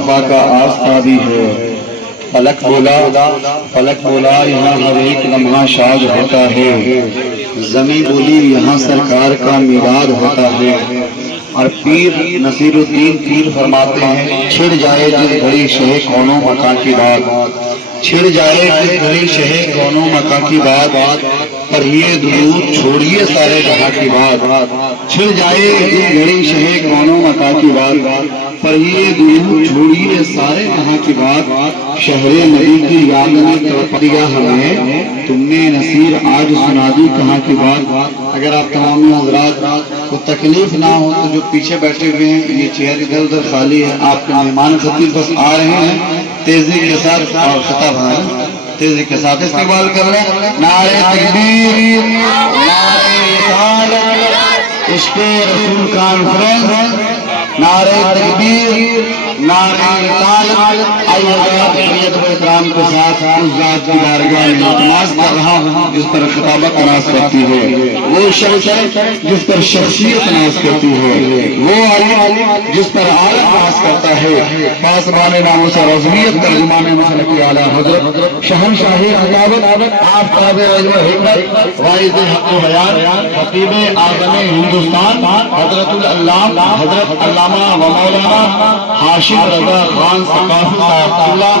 مصطفیٰ کا آفتابی ہے۔ فلک بولا یہاں ہر ایک لمحہ شاد ہوتا ہے، زمیں بولی یہاں سرکار کا میلاد ہوتا ہے۔ اور پیر نصیر الدین پیر فرماتے ہیں، چھڑ جائے جس گھڑی شہ کونوں مکاں کی بات، چھڑ جائے جس گھڑی شہ کونوں مکاں کی بات، پڑھیے درود چھوڑیے سارے جہاں کی بات، چھڑ جائے جس گھڑی شہ کونوں مکاں کی بات، پڑھیے درود چھوڑیے سارے جہاں کی بات، شہر نبی کی یاد میں تڑپ دیا ہمیں، تم نے نصیر آج سنا دی کہاں کی بات۔ اگر آپ تمام حضرات کو تکلیف نہ ہو تو جو پیچھے بیٹھے ہوئے ہیں یہ چیئر ادھر ادھر خالی ہے، آپ کے مہمان خطیب بس آ رہے ہیں، تیزی کے ساتھ اور خطاب ہے تیزی کے ساتھ استقبال کر رہے ہیں۔ نعرہ تکبیر، نعرہ رسالت، عشق رسول کانفرنس، نعرہ تکبیر، نعرہ رسالت۔ آئیے حضرات شریعت و احترام کے ساتھ اس ذات کی بارگاہ میں التماس کر رہا ہوں جس پر خطابت ناز کرتی ہے، وہ شخص جس پر شخصیت ناز کرتی ہے، وہ عالم جس پر عالم ناز کرتا ہے، پاسبان ناموس اور عظمیت ترجمان مسلک اعلیٰ حضرت شہنشاہ خطابت آفتاب علم و حکمت واعظ حق و بیان خطیب اعظم ہندوستان حضرت العلامہ حضرت علامہ و مولانا ہاشم رضا خان ثقافی صاحب اللہ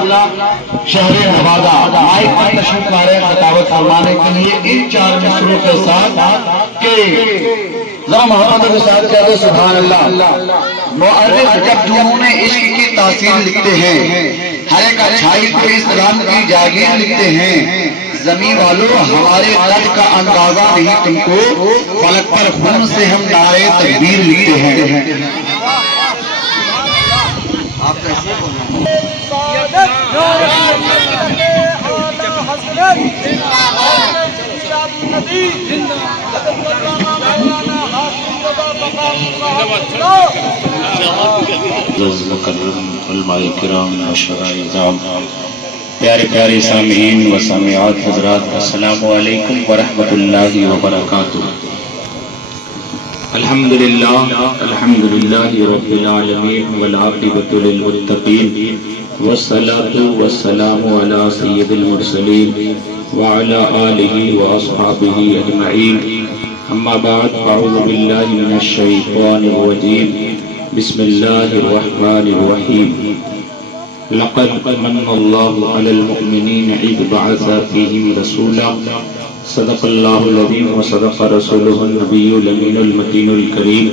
شہر نوادہ مائک پر تشریف لائے خطابت فرمانے کے لیے ان چار مصروں کے ساتھ کہ ذرا محمد کے ساتھ کہہ دو سبحان اللہ۔ مؤرخ جب جنون عشق کی تاثیر لکھتے ہیں، ہر ایک اچھائی کو اسلام کی جاگیر لکھتے ہیں، زمین والوں ہمارے قد کا اندازہ نہیں تم کو، فلک پر خون سے ہم نعرہ تکبیر لکھتے ہیں۔ آپ کیسے بولنا علماء کرام معاشرہ اعزام، پیارے پیارے سامعین و سامعات حضرات، السلام علیکم ورحمۃ اللہ وبرکاتہ۔ الحمدللہ رب العالمین والعاقبۃ للمتقین والصلاة والسلام علی سید المرسلین وعلی آلہ واصحابہ اجمعین، اما بعد، اعوذ باللہ من الشیطان الرجیم، بسم اللہ الرحمن الرحیم۔ لقد من اللہ علی المؤمنین اذ بعث فیہم رسولا، صدق اللہ العظیم وصدق رسولہ النبی الامین المتین الکریم،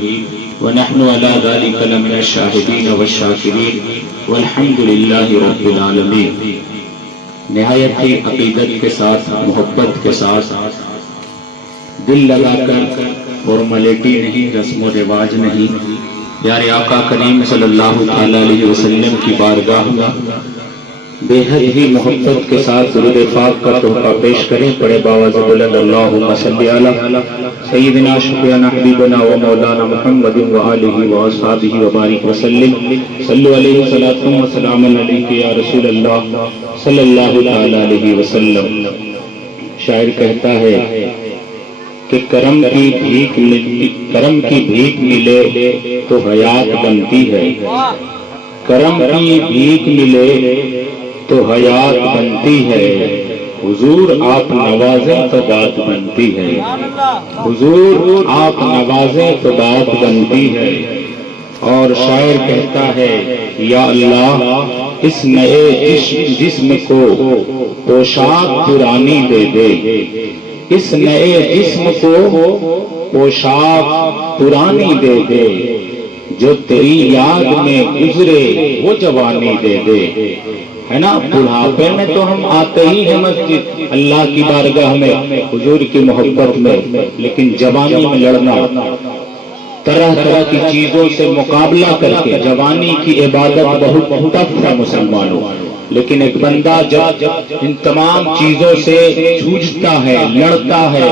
ونحن على ذلك لمن الشاہدین والشاکرین، والحمد للہ رب العالمین۔ نہایت ہی عقیدت کے ساتھ، محبت کے ساتھ، دل لگا کر، فارمیلٹی نہیں، رسم و رواج نہیں، پیارے آقا کریم صلی اللہ علیہ وسلم کی بارگاہ میں بے حد ہی محبت کے ساتھ درود پاک کا تحفہ پیش کریں۔ پڑے باواز بلند اللہم صلی علی سیدنا شفیعنا حبیبنا و مولانا محمد و آلہ و اصحابہ و بارک وسلم، صلو علیہ صلاۃ و سلام علیک یا رسول اللہ صلی اللہ علیہ وسلم۔ شاعر کہتا ہے کہ کرم کی بھیک ملے تو حیات بنتی ہے، کرم کی بھیک ملے تو حیات بنتی ہے، حضور آپ نوازیں تو بات بنتی ہے، حضور آپ نوازیں تو بات بنتی ہے۔ اور شاعر کہتا ہے یا اللہ اس نئے جسم کو پوشاک پرانی دے دے، اس نئے جسم کو پوشاک پرانی دے دے، جو تیری یاد میں گزرے وہ جوانی دے دے۔ ہے نا، بڑھاپے میں تو ہم آتے ہی ہیں مسجد اللہ کی بارگاہ میں حضور کی محبت میں، لیکن جوانی میں لڑنا، طرح طرح کی چیزوں سے مقابلہ کر کے، جوانی کی عبادت بہت ٹف ہے مسلمانوں، لیکن ایک بندہ جب ان تمام چیزوں سے جھوجتا ہے، لڑتا ہے،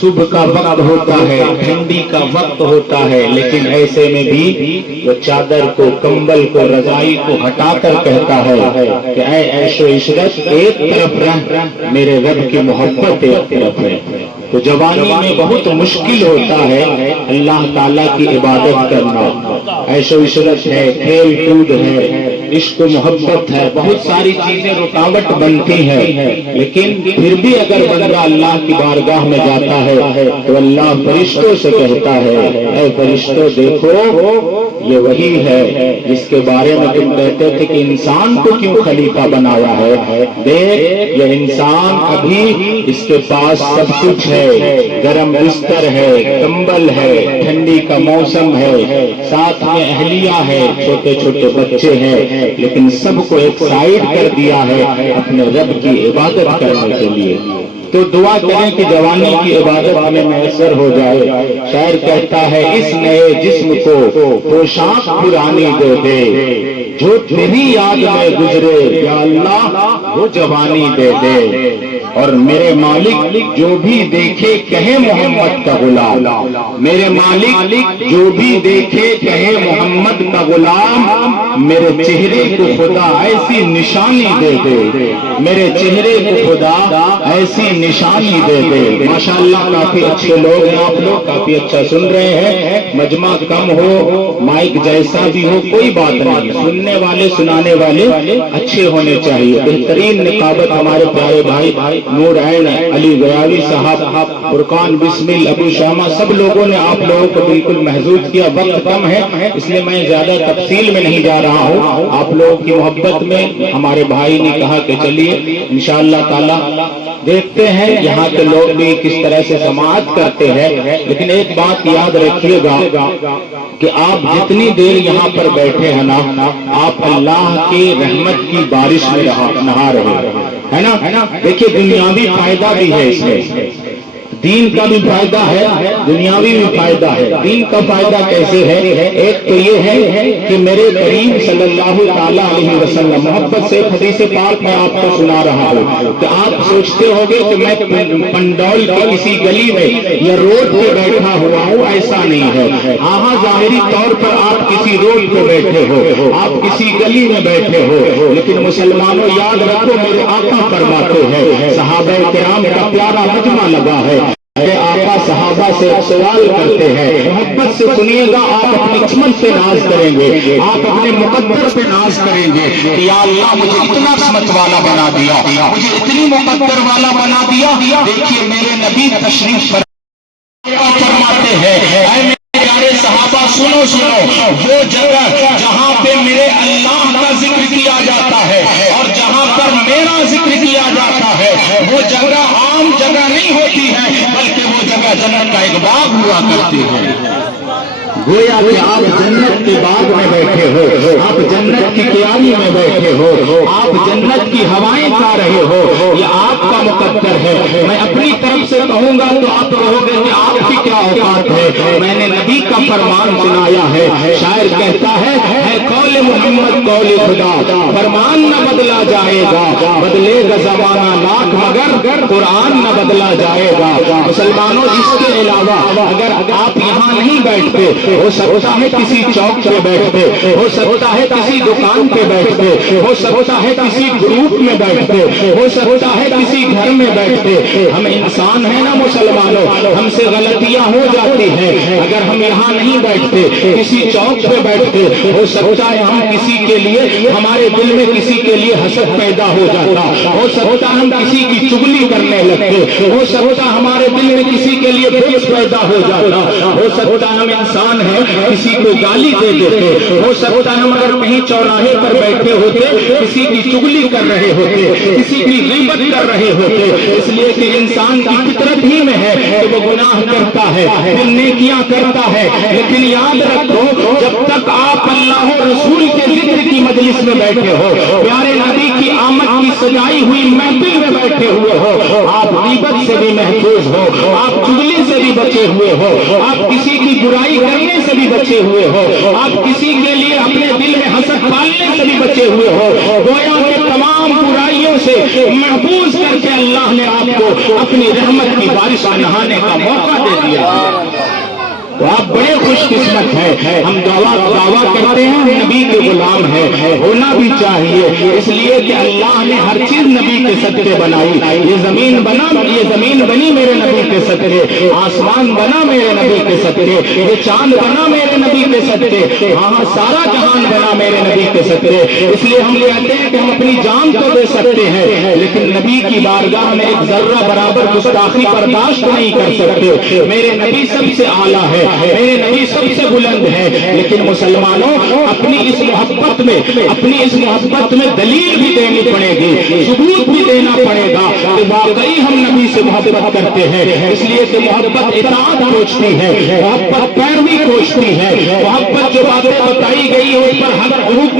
صبح کا وقت ہوتا ہے، ٹھنڈی کا وقت ہوتا ہے، لیکن ایسے میں بھی وہ چادر کو، کمبل کو، رضائی کو ہٹا کر کہتا ہے کہ اے عیش و عشرت ایک طرف رہ، میرے رب کی محبت ایک طرف ہے۔ تو جوانی میں بہت مشکل ہوتا ہے اللہ تعالیٰ کی عبادت کرنا، عیش و عشرت ہے، کھیل کود ہے، عشق و محبت ہے، بہت ساری چیزیں رکاوٹ بنتی ہیں، لیکن پھر بھی اگر بندہ اللہ کی بارگاہ میں جاتا ہے تو اللہ فرشتوں سے کہتا ہے اے فرشتوں دیکھو یہ وہی ہے جس کے بارے میں تم کہتے تھے کہ انسان کو کیوں خلیفہ بنایا ہے، دیکھ یہ انسان ابھی اس کے پاس سب کچھ ہے، گرم بستر ہے، کمبل ہے، ٹھنڈی کا موسم ہے، ساتھ میں اہلیہ ہے، چھوٹے چھوٹے بچے ہیں، لیکن سب کو ایک سائیڈ کر دیا ہے اپنے رب کی عبادت کرنے کے لیے۔ تو دعا کریں کہ جوانی کی عبادت ہمیں میسر ہو جائے۔ شاعر کہتا ہے اس نئے جسم کو پوشاک پرانی دے دے، جو تیری یاد میں گزرے یا اللہ وہ جوانی دے دے، اور میرے مالک جو بھی دیکھے کہے محمد کا غلام، میرے مالک جو بھی دیکھے کہے محمد کا غلام، میرے چہرے کو خدا ایسی نشانی دے دے، میرے چہرے کو خدا ایسی نشانی دے دے۔ ماشاءاللہ کافی اچھے لوگ ہیں آپ لوگ، کافی اچھا سن رہے ہیں، مجمع کم ہو، مائک جیسا بھی ہو کوئی بات نہیں، سننے والے سنانے والے اچھے ہونے چاہیے۔ بہترین نقابت ہمارے پیارے بھائی نور عین علی گیاوی صاحب، فرقان بسمل، ابو شامہ، سب لوگوں نے آپ لوگوں کو بالکل محظوظ کیا۔ وقت کم ہے اس لیے میں زیادہ تفصیل میں نہیں جا رہا ہوں، آپ لوگوں کی محبت میں ہمارے بھائی نے کہا کہ چلیے انشاءاللہ تعالی دیکھتے ہیں یہاں کے لوگ بھی کس طرح سے سماعت کرتے ہیں، لیکن ایک بات یاد رکھیے گا کہ آپ جتنی دیر یہاں پر بیٹھے ہیں نا، آپ اللہ کی رحمت کی بارش میں نہا رہے ہیں نا۔ دیکھیے دنیاوی فائدہ بھی ہے اس میں، دین کا بھی فائدہ ہے، دنیاوی بھی فائدہ ہے۔ دین کا فائدہ کیسے ہے؟ ایک تو یہ ہے کہ میرے کریم صلی اللہ تعالیٰ علیہ وسلم، محبت سے حدیث پاک میں آپ کو سنا رہا ہوں کہ آپ سوچتے ہوگے کہ میں پنڈول کی کسی گلی میں یا روڈ پہ بیٹھا ہوا ہوں، ایسا نہیں ہے۔ ہاں ظاہری طور پر آپ کسی روڈ پہ بیٹھے ہو، آپ کسی گلی میں بیٹھے ہو، لیکن مسلمانوں یاد رکھو میرے آقا فرماتے ہیں، صحابہ کرام کا پیارا مجمع لگا ہے، آقا صحابہ سے سوال کرتے ہیں، محبت سے سنیے گا، آپ اپنی عصمت پہ ناز کریں گے، آپ اپنے مقدر پہ ناز کریں گے کہ یا اللہ مجھے اتنا عصمت والا بنا دیا، مجھے اتنی مقدر والا بنا دیا۔ دیکھیے میرے نبی تشریف فرماتے ہیں اے میرے پیارے صحابہ سنو سنو، وہ جگہ جہاں پہ میرے اللہ کا ذکر کیا جاتا ہے اور جہاں پر میرا ذکر کیا جاتا ہے، وہ جگہ عام جگہ نہیں ہوتی ہے، بلکہ وہ جگہ جنت کا ایک باغ ہوا کرتی ہے۔ گویا کہ آپ جنت کے باغ میں بیٹھے ہو، آپ جنت کی کیاری میں بیٹھے ہو، آپ جنت کی ہوائیں کھا رہے ہو، یہ آپ کا مقدر ہے۔ میں اپنی طرف سے کہوں گا تو آپ کہو گے کہ آپ کی کیا اوقات ہے، میں نے نبی کا فرمان سنایا ہے۔ شاعر کہتا ہے قول محمد قول خدا، فرمان نہ بدلا جائے گا، بدلے گا زمانہ لاکھ مگر قرآن نہ بدلا جائے گا۔ مسلمانوں اس کے علاوہ اگر آپ یہاں نہیں بیٹھتے، ہو سکتا ہے کسی چوک پہ بیٹھتے، ہو سکتا ہے کسی دکان پہ بیٹھتے، ہو سکتا ہے کسی گروپ میں بیٹھتے، ہو سکتا ہے کسی گھر میں بیٹھتے۔ ہم انسان ہیں نا مسلمانوں، ہم سے غلطیاں ہو جاتی ہیں۔ اگر ہم یہاں نہیں بیٹھتے، کسی چوک پہ بیٹھتے، ہو سکتا ہے ہم کسی کے لیے، ہمارے دل میں کسی کے لیے حسد پیدا ہو جاتا، ہو سکتا ہے ہم کسی کی چغلی کرنے لگتے، ہو سکتا ہے ہمارے دل میں کسی کے لیے بغض پیدا ہو جاتا، ہو سکتا ہے ہم انسان ہیں کسی کو گالی دے دیتے، ہو سکتا ہے ہم اگر کہیں چوراہے پر بیٹھے ہوتے کسی کی چغلی کر رہے ہوتے، کسی کی غیبت کر رہے ہوتے، اس لیے کہ انسان کی فطرت ہی میں ہے کہ وہ گناہ کرتا ہے، پھر نیکیاں کرتا ہے۔ لیکن یاد رکھو جب تک آپ اللہ و رسول کے ذکر کی مجلس میں بیٹھے ہو، پیارے نبی کی آمد کی سجائی ہوئی محفل میں بیٹھے ہوئے ہو، آپ غیبت سے بھی محفوظ ہو، آپ چغلی سے بھی بچے ہوئے ہو، آپ کسی کی برائی کرنے سے بھی بچے ہوئے ہو، آپ کسی کے لیے اپنے دل میں حسد پالنے سے بھی بچے ہوئے ہو۔ گویا کہ تمام برائیوں سے کے محفوظ کر کے اللہ نے آپ کو اپنی رحمت کی بارش میں نہانے کا موقع دے دیا ہے، تو آپ بڑے خوش قسمت ہیں۔ ہم دعویٰ کرتے ہیں نبی کے غلام ہیں، ہونا بھی چاہیے، اس لیے کہ اللہ نے ہر چیز نبی کے صدقے بنائی۔ یہ زمین بنی میرے نبی کے صدقے، آسمان بنا میرے نبی کے صدقے، یہ چاند بنا میرے نبی کے صدقے، ہاں سارا جہان بنا میرے نبی کے صدقے۔ اس لیے ہم کہتے ہیں کہ ہم اپنی جان تو دے سکتے ہیں، لیکن نبی کی بارگاہ میں ایک ذرہ برابر گستاخی برداشت نہیں کر سکتے۔ میرے نبی سب سے اعلیٰ ہے، میرے نبی سب سے بلند ہے، لیکن مسلمانوں اپنی اس محبت میں دلیل بھی دینی پڑے گی، ثبوت بھی دینا پڑے گا کہ واقعی ہم نبی سے محبت کرتے ہیں۔ اس لیے کہ محبت اطاعت کھوجتی ہے، محبت پیروی کھوجتی ہے، محبت جو باتیں بتائی گئی ہے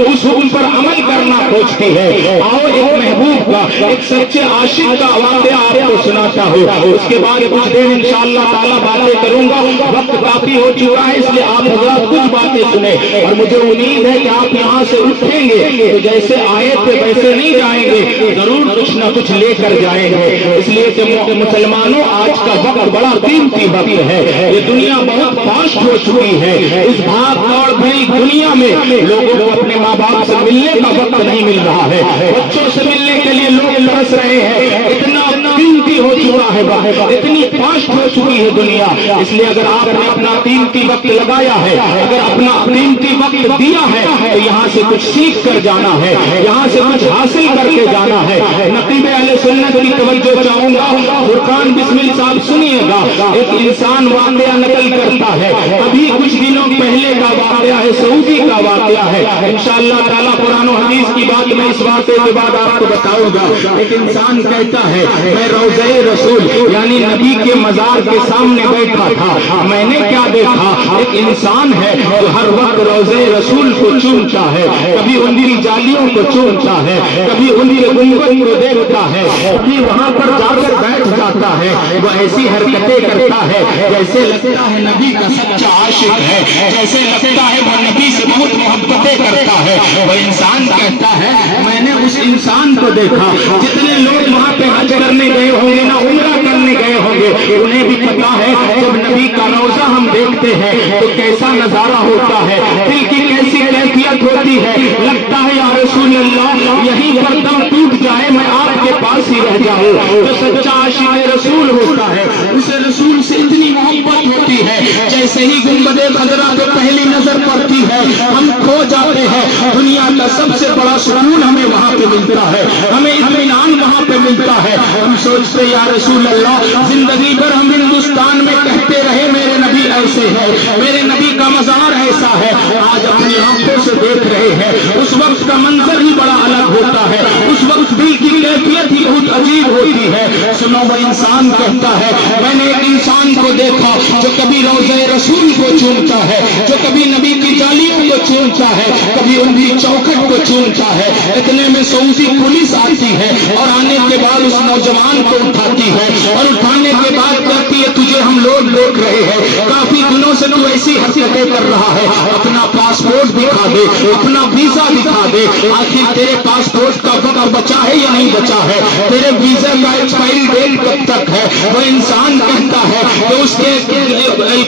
اس حکم پر عمل کرنا کھوجتی ہے۔ آؤ ایک محبوب کا، ایک سچے عاشق کا واقعہ آپ کو سناتا ہوں، اس کے بعد کچھ دیر انشاءاللہ تعالیٰ باتیں کروں گا، وقت کافی ہو چکا ہے، اس لیے آپ حضرات کچھ باتیں سنیں، اور مجھے امید ہے کہ آپ یہاں سے اٹھیں گے تو جیسے آئے تھے ویسے نہیں جائیں گے، ضرور کچھ نہ کچھ لے کر جائیں گے۔ اس لیے کہ مسلمانوں آج کا وقت بڑا قیمتی وقت ہے، یہ دنیا بہت فاسٹ ہو چکی ہے، اس بھاگ دوڑ بھری دنیا میں لوگوں کو اپنے ماں باپ سے ملنے کا وقت نہیں مل رہا ہے، بچوں سے ملنے کے لیے لوگ ترس رہے ہیں، اتنا قیمتی ہو چکا ہے وقت، اتنی فاسٹ ہو چکی ہے دنیا۔ اس لیے اگر آپ نے اپنا قیمتی وقت لگایا ہے، اگر اپنا قیمتی وقت دیا ہے تو یہاں سے کچھ سیکھ کر جانا ہے، یہاں سے کچھ حاصل کر کے جانا ہے۔ نقیب اہل سنت کی توجہ چاہوں گا، فرقان بسمل صاحب سنیے گا، ایک انسان واقعہ نقل کرتا ہے، ابھی کچھ دنوں پہلے کا واقعہ ہے، سعودی کا واقعہ ہے، انشاءاللہ تعالیٰ قرآن و حدیث کی بات میں اس واقعے کے بعد آپ کو بتاؤں گا۔ ایک انسان کہتا ہے میں روضہ رسول یعنی نبی کے مزار کے سامنے بیٹھا تھا، میں نے کیا دیکھا، ایک انسان ہے جو ہر وقت روضہ رسول کو چومتا ہے، کبھی ان کی جالیوں کو چومتا ہے، کبھی ان کے گنبد کو دیکھتا ہے، کبھی وہاں پر جا کر بیٹھ جاتا ہے، وہ ایسی حرکتیں کرتا ہے جیسے لگتا ہے نبی کا سچا عاشق ہے، جیسے لگتا ہے وہ نبی سے بہت محبتیں کرتا ہے۔ وہ انسان کہتا ہے میں نے اس انسان کو دیکھا، جتنے لوگ وہاں پہ حج کرنے گئے ہوں گے نہ عمرہ کرنے گئے ہوں گے، انہیں بھی پتا ہے جب نبی کا روضہ ہم دیکھتے ہیں تو کیسا نظارہ ہوتا ہے، دل کی کیسی کیفیت ہوتی ہے، لگتا ہے یا رسول اللہ یہیں پر دم ٹوٹ جائے میں آپ کے پاس ہی رہ جاؤں۔ جو سچا عاشق رسول ہوتا ہے اسے رسول سے اتنی محبت ہوتی ہے، جیسے ہی گنبد خضرا پہ پہلی نظر پڑتی ہے ہم کھو جاتے ہیں، دنیا کا سب سے بڑا سکون ہمیں وہاں پہ ملتا ہے، ہمیں اطمینان وہاں پہ ملتا ہے۔ ہم سوچتے یا رسول اللہ زندگی بھر ہم ہندوستان میں کہتے رہے میرے نبی ایسے ہے، میرے نبی کا مزار ایسا ہے، آج اپنی آنکھوں سے دیکھ رہے ہیں، اس وقت کا منظر ہی بڑا الگ ہوتا ہے، اس وقت دل کی کیفیت ہی بہت عجیب ہوتی ہے۔ سنو وہ انسان کہتا ہے میں نے ایک انسان کو دیکھا جو کبھی روضہ رسول کو چومتا ہے، جو کبھی نبی کی جالیوں کو چومتا ہے، کبھی ان کی چوکھٹ کو چومتا ہے۔ اتنے میں سعودی پولیس آتی ہے اور آنے کے بعد اس نوجوان کو اٹھاتی ہے اور اٹھانے کے بعد کہتی ہے تجھے ہم لوگ دیکھ رہے ہیں، کافی دنوں سے تو ایسی حرکتیں کر رہا ہے، اپنا پاسپورٹ دکھا دے، اپنا ویزا دکھا دے، آخر تیرے پاسپورٹ کا وقت بچا ہے یا نہیں بچا ہے، تیرے ویزا کا ایکسپائری ڈیٹ کب تک ہے۔ وہ انسان کہتا ہے کہ اس کے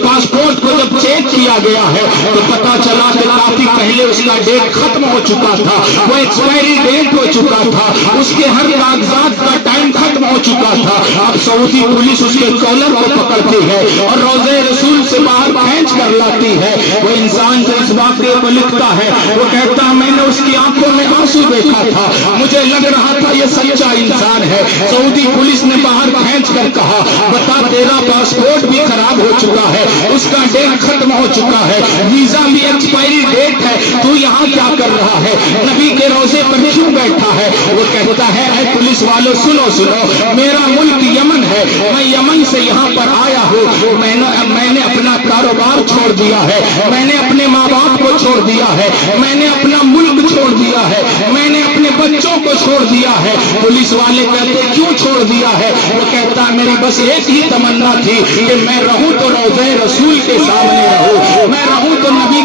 پاسپورٹ کو جب چیک کیا گیا ہے تو پتا چلا کہ کافی پہلے اس کا ڈیٹ ختم ہو چکا تھا، وہ ایکسپائری ڈیٹ ہو چکا تھا، اس کے ہر کاغذات کا ٹائم ختم ہو چکا تھا۔ اب سعودی پولیس اس کے کالر کو پکڑتی ہے اور روضہ رسول سے باہر کھینچ کر لاتی ہے۔ وہ انسان جو اس واقعے کو لکھتا ہے وہ کہتا ہے میں نے اس کی آنکھوں میں آنسو دیکھا تھا، مجھے لگ رہا تھا یہ سچا انسان ہے۔ سعودی پولیس نے باہر کھینچ کر کہا بتا تیرا پاسپورٹ بھی خراب ہو چکا ہے، اس کا ڈیٹ ختم ہو چکا ہے، ویزا بھی ایکسپائری ڈیٹ ہے، تو یہاں کیا کر رہا ہے، نبی کے روزے پر کیوں بیٹھا ہے؟ وہ کہتا ہے اے پولیس والوں سنو میرا ملک یمن ہے، میں یمن سے یہاں پر آیا ہوں، میں نے اپنا کاروبار چھوڑ دیا ہے، میں نے اپنے ماں باپ کو چھوڑ دیا ہے، میں نے اپنا ملک چھوڑ دیا ہے، میں نے اپنے بچوں کو چھوڑ دیا ہے۔ پولیس والے کہتے کیوں چھوڑ دیا ہے؟ وہ کہتا ہے میری بس ایک ہی تمنا تھی کہ میں رہوں تو روضہ رسول کے سامنے رہوں، میں رہوں تو نبی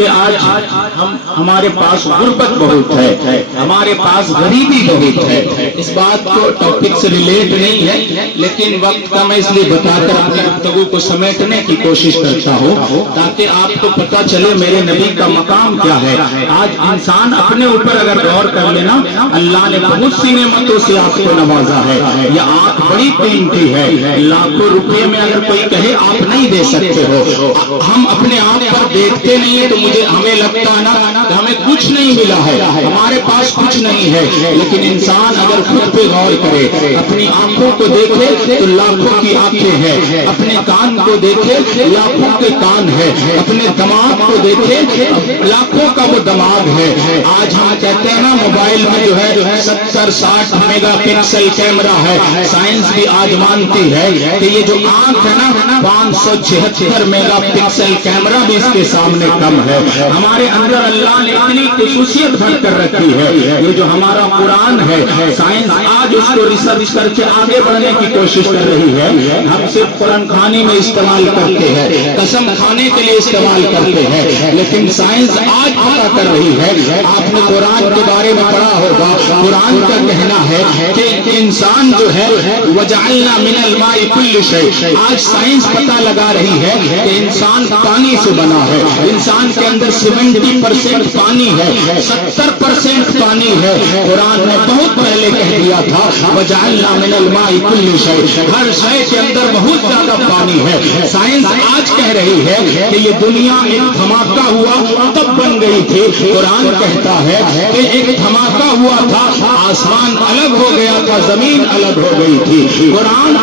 کہ آج ہمارے پاس غربت بہت ہے، ہمارے پاس غریبی بہت ہے. اس بات کو ٹاپک سے ریلیٹ نہیں ہے، لیکن وقت کا میں اس لیے بتا کر اپنی گفتگو کو سمیٹنے کی کوشش کرتا ہوں تاکہ آپ کو پتہ چلے میرے نبی کا مقام کیا ہے. آج انسان اپنے اوپر اگر غور کر لینا، اللہ نے بہت سی نعمتوں سے آپ کو نوازا ہے. یہ آنکھ بڑی قیمتی ہے، لاکھوں روپے میں اگر کوئی کہے آپ نہیں دے سکتے ہو. ہم اپنے آپ پر دیکھتے نہیں ہیں تو ہمیں لگتا ہے نا کہ ہمیں کچھ نہیں ملا ہے، ہمارے پاس کچھ نہیں ہے. لیکن انسان اگر خود پہ غور کرے، اپنی آنکھوں کو دیکھے تو لاکھوں کی آنکھیں ہیں، اپنے کان کو دیکھے لاکھوں کے کان ہے، اپنے دماغ کو دیکھے لاکھوں کا وہ دماغ ہے. آج ہم کہتے ہیں نا موبائل میں جو ہے 70-60 میگا پکسل کیمرہ ہے. سائنس بھی آج مانتی ہے کہ یہ جو آنکھ ہے نا 576 میگا پکسل کیمرہ بھی اس کے سامنے کم ہے. ہمارے اندر اللہ نے اتنی خصوصیت بھر کر رکھی ہے. یہ جو ہمارا قرآن ہے، سائنس آج اس کو ریسرچ کر کے آگے بڑھنے کی کوشش کر رہی ہے. ہم صرف قرآن خانی میں استعمال کرتے ہیں، قسم کھانے کے لیے استعمال کرتے ہیں، لیکن سائنس آج پتہ کر رہی ہے. آپ نے قرآن کے بارے میں پڑھا ہوگا، قرآن کا کہنا ہے کہ انسان جو ہے وَجَعَلْنَا مِنَ الْمَاءِ كُلِّ شَيْءٍ. آج سائنس پتہ لگا رہی ہے کہ انسان پانی سے بنا ہے. انسان کے اندر 70% پانی ہے، 70% پانی ہے. قرآن نے بہت پہلے کہہ دیا تھا وَجَعَلْنَا مِنَ الْمَاءِ كُلِّ شَيْءٍ. ہر شے کے اندر بہت زیادہ پانی ہے. سائنس آج کہہ رہی ہے کہ یہ دنیا ایک دھماکہ ہوا تب بن گئی تھی. قرآن کہتا ہے کہ ایک دھماکہ ہوا تھا، آسمان الگ ہو گیا تھا، زمین الگ ہو گئی تھی. قرآن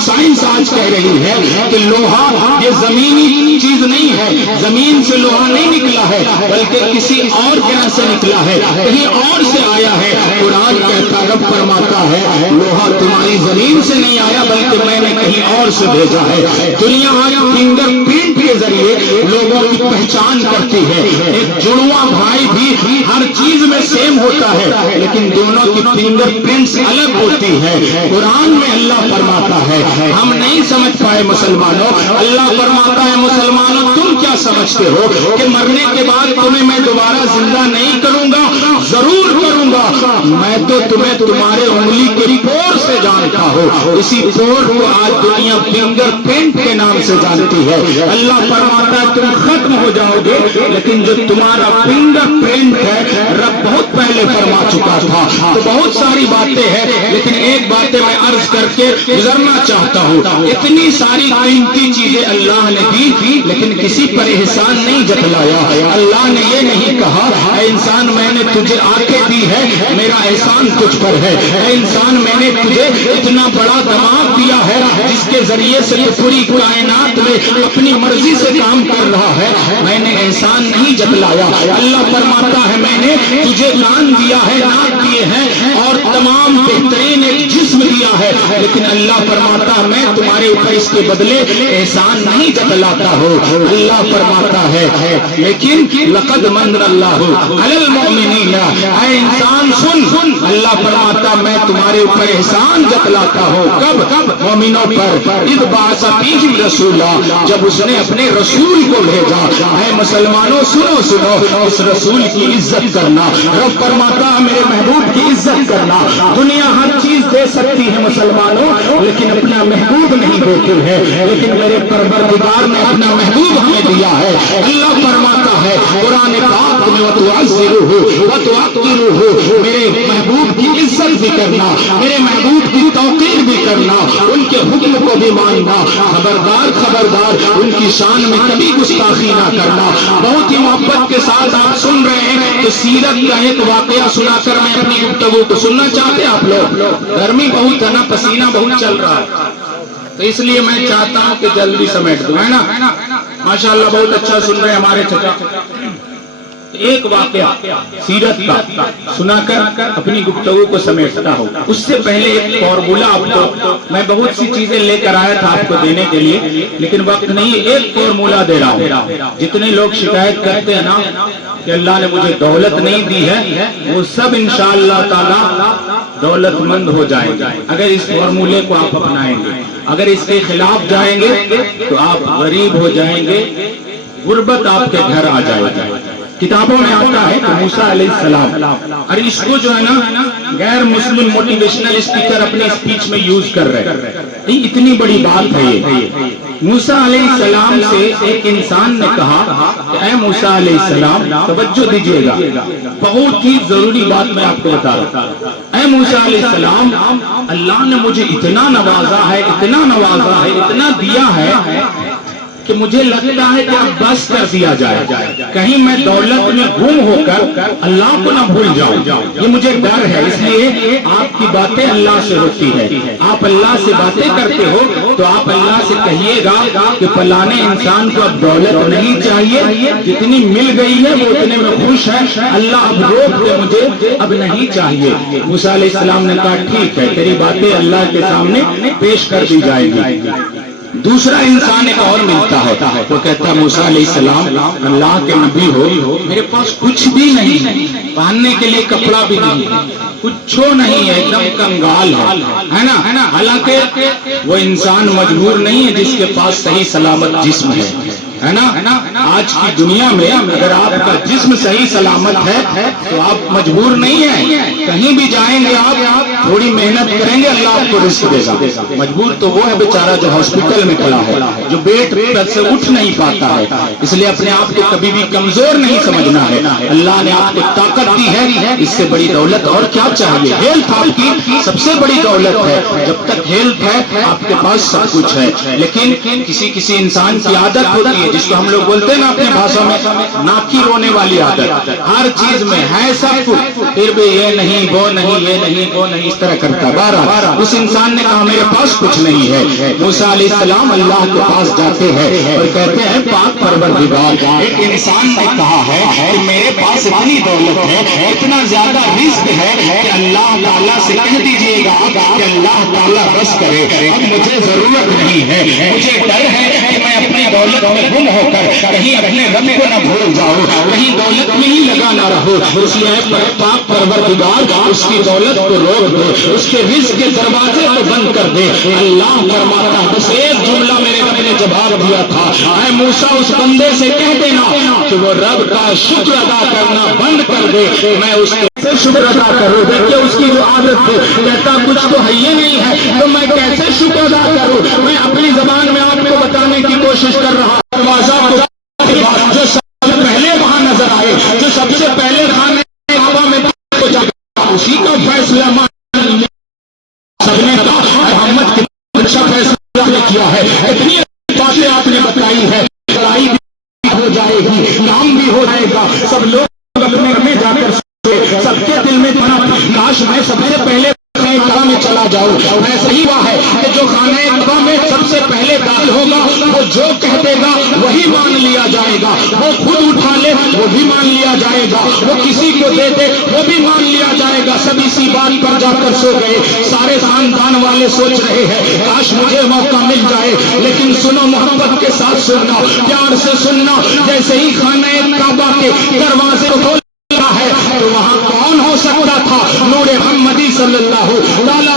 سائنس آج کہہ رہی ہے کہ لوہا یہ زمینی چیز نہیں ہے، زمین سے لوہا نہیں نکلا ہے بلکہ کسی اور جگہ سے نکلا ہے، کہیں اور سے آیا ہے. قرآن کہتا رب فرماتا ہے لوہا تمہاری زمین سے نہیں آیا بلکہ میں نے کہیں اور سے بھیجا ہے. دنیا آج فنگر پرنٹ کے ذریعے لوگوں کی پہچان کرتی ہے. ایک جڑواں بھائی بھی ہر چیز میں سیم ہوتا ہے لیکن دونوں کی فنگر پرنٹس الگ ہوتی ہے. قرآن میں اللہ فرماتا ہے ہم نہیں سمجھ پائے مسلمانوں. اللہ فرماتا ہے مسلمانوں تم کیا سمجھتے ہو کہ مرنے کے بعد تمہیں میں دوبارہ زندہ نہیں کروں گا؟ ضرور کروں گا. میں تو تمہیں تمہارے انگلی کے پور سے جانتا ہوں. اسی پور کو آج دنیا فنگر پرنٹ کے نام سے جانتی ہے. اللہ فرماتا ہے تم ختم ہو جاؤ گے لیکن جو تمہارا فنگر پرنٹ ہے رب بہت پہلے فرما چکا تھا. تو بہت ساری باتیں ہیں لیکن ایک باتیں میں عرض کر کے گزرنا چاہتا ہوں. اتنی ساری قیمتی چیزیں اللہ نے دی لیکن کسی پر احسان نہیں جتلایا. اللہ نے یہ نہیں کہا اے انسان میں نے تجھے آنکھیں دی ہے میرا احسان تجھ پر ہے. اے انسان میں نے تجھے اتنا بڑا دماغ دیا ہے جس کے ذریعے سے تو پوری کائنات میں اپنی مرضی سے کام کر رہا ہے، میں نے احسان نہیں جتلایا. اللہ فرماتا ہے میں نے تجھے کان دیا ہے، ناک دیے ہیں اور تمام بہترین ایک جسم دیا ہے لیکن اللہ فرماتا ہے میں تمہارے اوپر اس کے بدلے احسان نہیں جتلاتا ہوں. اللہ فرماتا ہے لیکن لقد من اللہ علی المؤمنین. اے انسان سن، اللہ فرماتا میں تمہارے اوپر احسان جتلاتا ہوں. کب؟ مومنوں پر. اذ بعث فیہم رسولا، جب اس نے اپنے رسول کو بھیجا. اے مسلمانوں سنو اس رسول کی عزت کرنا. رب فرماتا میرے محبوب کی عزت کرنا. دنیا ہر چیز دے سکتی ہے مسلمانوں لیکن اپنا محبوب نہیں دیتے ہیں، لیکن میرے پروردگار نے اپنا محبوب ہمیں دیا ہے. اللہ فرماتا ہے قرآن پاک میں وَتُعَزِّرُهُ وَتُعَقِّرُهُ، میرے محبوب کی عزت بھی کرنا، میرے محبوب کی توقیر بھی کرنا، ان کے حکم کو بھی ماننا. خبردار ان کی شان میں کبھی گستاخی نہ کرنا. بہت ہی محبت کے ساتھ آپ سن رہے ہیں تو سیرت کا ایک واقعہ سنا کر میں اپنی گفتگو کو سننا چاہتے آپ لوگ. گرمی بہت ہے نا، پسینہ بہت چل رہا ہے تو اس لیے میں چاہتا ہوں کہ جلدی سمیٹ دوں، ہے نا. ماشاءاللہ بہت اچھا سن رہے ہیں ہمارے چچا. ایک واقعہ سیرت کا سنا کر اپنی گفتگو کو سمیٹتا ہوں. اس سے پہلے ایک فارمولا آپ کو میں بہت سی چیزیں لے کر آیا تھا آپ کو دینے کے لیے لیکن وقت نہیں. ایک فارمولا دے رہا ہوں. جتنے لوگ شکایت کرتے ہیں نا کہ اللہ نے مجھے دولت نہیں دی ہے وہ سب انشاءاللہ تعالی دولت مند ہو جائیں گے اگر اس فارمولے کو آپ اپنائیں گے. اگر اس کے خلاف جائیں گے تو آپ غریب ہو جائیں گے. غربت آپ کے گھر آ جائے گی۔ کتابوں میں آتا ہے کہ موسیٰ علیہ السلام، اور اس کو جو ہے نا غیر مسلم موٹیویشنل اسپیکر اپنے اسپیچ میں یوز کر رہے ہیں، اتنی بڑی بات ہے یہ۔ موسیٰ علیہ السلام سے ایک انسان نے کہا کہ اے موسیٰ علیہ السلام توجہ دیجئے گا، بہت ہی ضروری بات میں آپ کو بتا رہا ہوں۔ اے موسیٰ علیہ السلام، اللہ نے مجھے اتنا نوازا ہے، اتنا نوازا ہے، اتنا دیا ہے کہ مجھے لگتا ہے کہ اب بس کر دیا جائے، کہیں میں دولت میں گم ہو کر اللہ کو نہ بھول جاؤں، یہ مجھے ڈر ہے۔ اس لیے آپ کی باتیں اللہ سے ہوتی ہے، آپ اللہ سے باتیں کرتے ہو تو آپ اللہ سے کہیے گا کہ فلانے انسان کو اب دولت نہیں چاہیے، جتنی مل گئی ہے وہ اتنے میں خوش ہے، اللہ اب روک دے، مجھے اب نہیں چاہیے۔ موسیٰ علیہ السلام نے کہا ٹھیک ہے، تیری باتیں اللہ کے سامنے پیش کر دی جائے گی۔ دوسرا انسان ایک اور ملتا ہے، وہ کہتا ہے موسیٰ علیہ السلام اللہ کے نبی ہو، میرے پاس کچھ بھی نہیں، پہننے کے لیے کپڑا بھی نہیں، کچھ نہیں ہے، ایک دم کنگال ہے نا۔ حالانکہ وہ انسان مجبور نہیں ہے جس کے پاس صحیح سلامت جسم ہے نا۔ آج کی دنیا میں اگر آپ کا جسم صحیح سلامت ہے تو آپ مجبور نہیں ہیں، کہیں بھی جائیں گے آپ تھوڑی محنت کریں گے، اللہ آپ کو رزق دے گا۔ مجبور تو وہ ہے بیچارہ جو ہاسپٹل میں کھڑا ہے، جو بیڈ پر سے اٹھ نہیں پاتا ہے۔ اس لیے اپنے آپ کو کبھی بھی کمزور نہیں سمجھنا ہے، اللہ نے آپ کو طاقت دی ہے، اس سے بڑی دولت اور کیا چاہیے؟ ہیلتھ آپ کی سب سے بڑی دولت ہے، جب تک ہیلتھ ہے آپ کے پاس سب کچھ ہے۔ لیکن کسی انسان کی عادت ہوتی ہے جس کو ہم لوگ بولتے ہیں نا اپنے بھاشا میں ناکی رونے والی عادت، ہر چیز میں ہے سب کچھ پھر بھی یہ نہیں وہ نہیں یہ نہیں وہ نہیں، اس طرح کرتا بارہ۔ اس انسان نے کہا میرے پاس کچھ نہیں ہے۔ موسیٰ علیہ السلام اللہ کے پاس جاتے ہیں اور کہتے ہیں پاک پروردگار، ایک انسان نے کہا ہے کہ میرے پاس اتنی دولت ہے، اتنا زیادہ رزق ہے کہ اللہ تعالیٰ سے کہہ دیجئے گا کہ اللہ تعالیٰ بس کرے، اب مجھے ضرورت نہیں ہے، مجھے ڈر ہے کہ میں اپنی دولت میں گم ہو کر کہیں اپنے رب کو نہ بھول جاؤں، کہیں دولت میں ہی لگا نہ رہو۔ اس لیے پاک پروردگار اس کی دولت کو روک دے، اس کے رزق کے دروازے کو بند کر دے۔ اللہ فرماتا بس ایک جملہ میرے رب نے جواب دیا تھا، اے موسیٰ اس بندے سے کہہ دینا کہ وہ رب کا شکر ادا کرنا بند کر دے، میں اس کے شکر ادا کروں۔ دیکھیے اس کی جو عادت تھی، کہتا کچھ تو ہے ہی نہیں ہے تو میں کیسے شکر ادا کروں؟ میں اپنی زبان میں آپ کو بتانے کی کوشش کر رہا ہوں، جو سب سے پہلے وہاں نظر آئے، جو سب سے پہلے خانے کعبہ میں اسی کا فیصلہ سب نے کہا محمد کتنا اچھا فیصلہ کیا ہے، اتنی باتیں آپ نے بتائی ہے، لڑائی بھی ہو جائے گی، کام بھی ہو جائے گا، سب لوگ اپنے گھر میں جا کر سب کے دل میں بنا کاش میں سب سے پہلے کعبہ میں چلا جاؤں۔ ایسا ہی ہوا ہے کہ جو خانہ کعبہ میں سب سے پہلے داخل ہوگا وہ جو کہہ دے گا وہی مان لیا جائے گا، وہ خود اٹھا لے وہ بھی مان لیا جائے گا، وہ کسی کو دے دے وہ بھی مان لیا جائے گا۔ سب اسی بات پر جا کر سو گئے، سارے خاندان والے سوچ رہے ہیں کاش مجھے موقع مل جائے، لیکن سنو محبت کے ساتھ سننا، پیار سے سننا، جیسے ہی خانہ کعبہ کے دروازے کھول ہے تو وہاں کون ہو سکتا تھا؟ نور محمدی صلی اللہ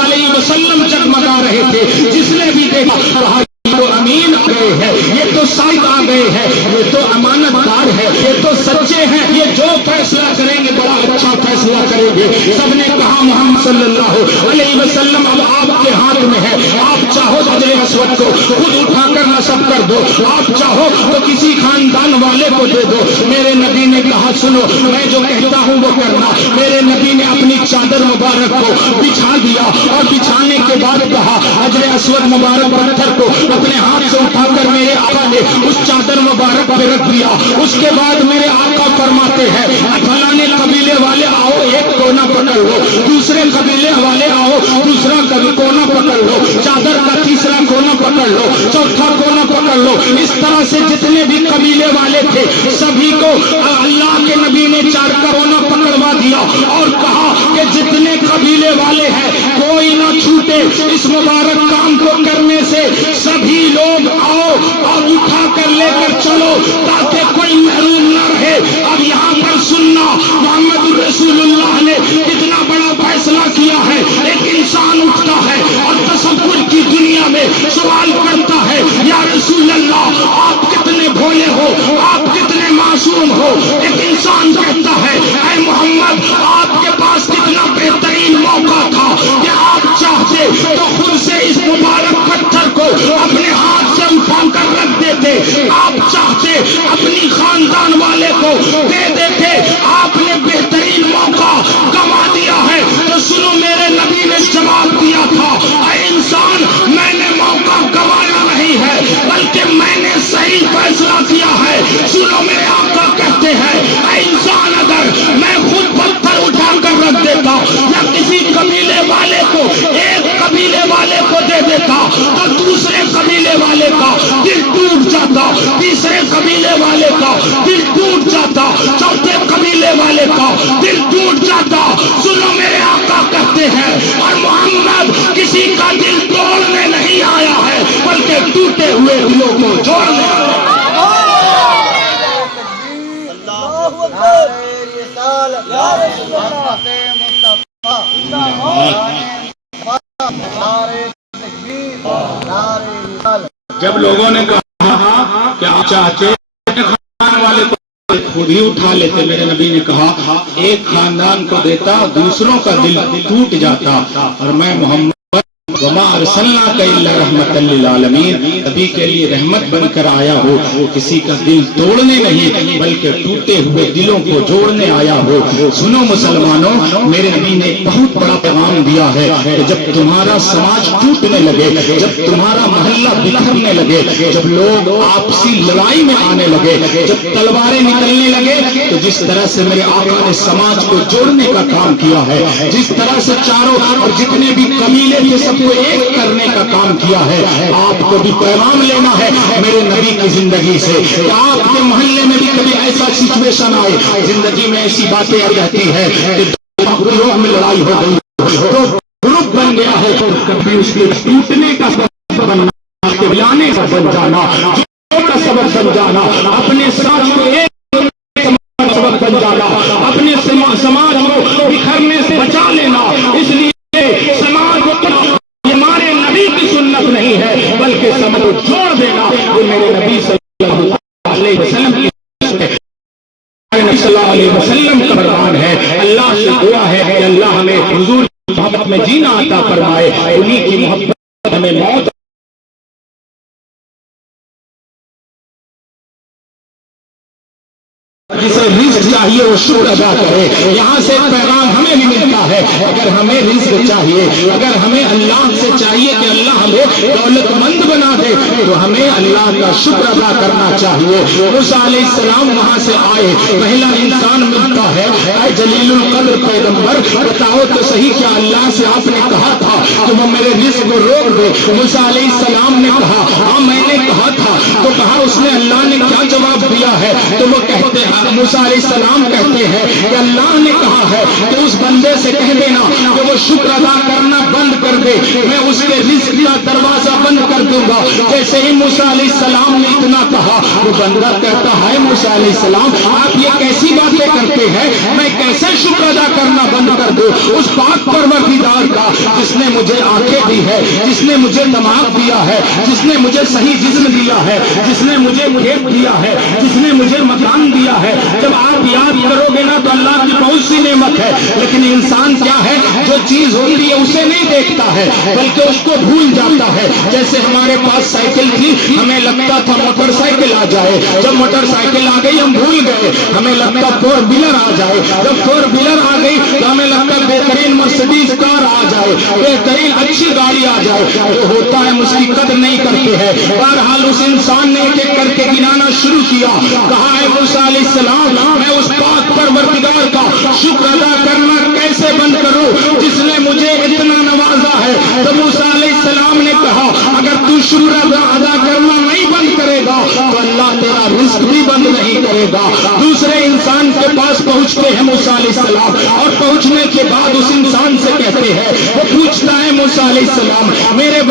علیہ وسلم جگمگا رہے تھے، جس نے بھی دیکھا کہا یہ تو امین آ گئے ہیں، یہ تو صادق آ گئے ہیں، یہ تو امانت دار ہے، یہ تو سچے ہیں، یہ جو فیصلہ کریں گے بڑا اچھا فیصلہ کریں گے۔ سب نے کہا محمد صلی اللہ علیہ وسلم اب آپ کے ہاتھ میں ہے، آپ چاہو حجر اسود کو خود اٹھا کر نصب کر دو، آپ چاہو تو کسی خاندان والے کو دے دو۔ میرے نبی نے کہا سنو میں جو کہتا ہوں وہ کرنا۔ میرے نبی نے اپنی چادر مبارک کو بچھا دیا اور بچھانے کے بعد کہا حجر اسود مبارک پتھر کو اپنے ہاتھ سے اٹھا کر میرے آقا نے اس چادر مبارک پہ رکھ دیا۔ اس کے بعد میرے آقا فرماتے ہیں فلانے قبیلے والے آؤ ایک کونا پکڑ لو، دوسرے قبیلے والے آؤ دوسرا کونا پکڑ لو، چادر کا تیسرا کونا پکڑ لو، چوتھا کونا پکڑ لو۔ اس طرح سے جتنے بھی قبیلے والے تھے سبھی کو اللہ کے نبی نے چار کا کونا پکڑوا دیا اور کہا کہ جتنے قبیلے والے ہیں کوئی نہ چھوٹے اس مبارک کام کو کرنے سے، سبھی لوگ آؤ اور اٹھا کر لے کر چلو تاکہ کوئی محروم نہ رہے۔ اب یہاں پر سننا محمد رسول اللہ نے کتنا بڑا فیصلہ کیا ہے۔ ایک انسان اٹھتا ہے اور تصور کی دنیا میں سوال کرتا ہے یا رسول اللہ آپ کتنے بھولے ہو، آپ معصوم ہو. ایک انسان کہتا ہے اے محمد آپ کے پاس کتنا بہترین موقع تھا کہ آپ چاہتے تو خود سے اس مبارک پتھر کو اپنے ہاتھ سے اٹھا کر رکھ دیتے, آپ چاہتے اپنی خاندان والے کو دے دیتے, آپ نے بہترین موقع گوا دیا ہے. تو سنو میرے نبی نے جواب دیا تھا اے انسان میں نے موقع گوایا نہیں ہے بلکہ میں نے صحیح فیصلہ کیا ہے. سنو میرے آقا کہتے ہیں اے انسان اگر میں خود پتھر اٹھا کر رکھ دیتا یا کسی قبیلے والے کو ایک قبیلے والے کو دے دیتا تو دوسرے قبیلے والے کا دل ٹوٹ جاتا, تیسرے قبیلے والے کا دل ٹوٹ جاتا, چوتھے قبیلے والے کا دل ٹوٹ جاتا. سنو میرے آقا کہتے ہیں اور محمد کسی کا دل توڑنے نہیں آیا ہے بلکہ ٹوٹے ہوئے دلوں کو جوڑنے آیا ہے. جب لوگوں نے کہا کہ آپ چاہتے خاندان والے کو خود ہی اٹھا لیتے, میرے نبی نے کہا ایک خاندان کو دیتا دوسروں کا دل ٹوٹ جاتا, اور میں محمد وما ارسلناک الا رحمۃ للعالمین نبی کے لیے رحمت بن کر آیا ہو, کسی کا دل توڑنے نہیں بلکہ ٹوٹے ہوئے دلوں کو جوڑنے آیا ہو. سنو مسلمانوں, میرے نبی نے بہت بڑا پیغام دیا ہے کہ جب تمہارا سماج ٹوٹنے لگے, جب تمہارا محلہ بکھرنے لگے, جب لوگ آپسی لڑائی میں آنے لگے, جب تلواریں نکلنے لگے, تو جس طرح سے میرے آقا نے سماج کو جوڑنے کا کام کیا ہے, جس طرح سے چاروں اور جتنے بھی قبیلے تھے سب کو ایک کرنے کا کام کیا ہے, آپ کو بھی پیغام لینا ہے میرے نبی کی زندگی سے کہ آپ کے محلے میں بھی کبھی ایسا سچویشن آئے, زندگی میں ایسی باتیں آ جاتی ہے کہ گروہ میں لڑائی ہو گئی تو گروپ بن گیا ہے, تو کبھی اس کے ٹوٹنے کا سبب بننا, اس کے بلانے کا بن جانا, کا سبب بن جانا, اپنے ساتھ کو ایک سبب بن جانا, اپنے سماج کو بکھرنے سے بچا لینا. اس لیے سماج کو ہمارے نبی کی سنت نہیں ہے بلکہ سماج کو جوڑ دینا وہ میرے نبی صلی اللہ علیہ وسلم کا فرمان ہے. اللہ سے دعا ہے کہ اللہ ہمیں حضور کی محبت میں جینا عطا فرمائے, انہی کی محبت ہمیں موت جسے رزق چاہیے وہ شکر ادا کرے. یہاں سے پیغام ہمیں بھی ملتا ہے, اگر ہمیں رزق چاہیے, اگر ہمیں اللہ سے چاہیے کہ اللہ ہمیں دولت مند بنا دے تو ہمیں اللہ کا شکر ادا کرنا چاہیے. موسیٰ علیہ السلام وہاں سے آئے, پہلا انسان ملتا ہے, اے جلیل القدر پیغمبر بتاؤ تو صحیح کیا اللہ سے آپ نے کہا تھا کہ وہ میرے رزق کو روک دے. موسیٰ علیہ السلام نے کہا ہاں میں نے کہا تھا. تو کہا اس نے اللہ نے کیا جواب دیا ہے, تو وہ کہتے ہیں موسیٰ علیہ السلام کہتے ہیں کہ اللہ نے کہا ہے کہ اس بندے سے کہہ دینا کہ وہ شکر ادا کرنا بند کر دے, میں اس کے رزق کا دروازہ بند کر دوں گا. جیسے ہی موسیٰ علیہ السلام نے اتنا کہا وہ بندہ کہتا ہے موسیٰ علیہ السلام آپ یہ کیسی باتیں کرتے ہیں, میں کیسے شکر ادا کرنا بند کر دوں اس پاک پروردگار کا جس نے مجھے آنکھیں دی ہے, جس نے مجھے دماغ دیا ہے, جس نے مجھے صحیح جسم دیا ہے, جس نے مجھے کھیت دیا ہے, جس نے مجھے مکان دیا ہے. جب آپ یاد کرو گے نا تو اللہ کی بہت سی نعمت ہے, لیکن انسان کیا ہے جو چیز ہوتی ہے اسے نہیں دیکھتا ہے بلکہ اس کو بھول جاتا ہے. جیسے ہمارے پاس سائیکل تھی, ہمیں لگتا تھا موٹر سائیکل آ جائے, جب موٹر سائیکل آ گئی ہم بھول گئے, ہمیں لگتا فور ویلر آ جائے, جب فور ویلر آ گئی تو ہمیں لگتا بہترین مرسڈیز کار آ جائے, بہترین اچھی گاڑی آ جائے. جو ہوتا ہے ہم اس کی قدر نہیں کرتے ہیں. بہرحال اس انسان نے ایک ایک کر کے گنانا شروع کیا, کہا ہے موسیٰ علیہ السلام میں اس پاک پروردگار کا شکر ادا کرنا کیسے بند کروں جس نے مجھے اتنا نوازا ہے. تو موسیٰ علیہ السلام نے کہا اگر تو شکر ادا کرنا نہیں بند کرے گا تو اللہ تیرا رزق بھی بند نہیں کرے گا. دوسرے انسان کے پاس پہنچتے ہیں موسیٰ علیہ السلام, اور پہنچنے کے بعد اس انسان سے کہتے ہیں, وہ پوچھتا ہے موسیٰ علیہ السلام میرے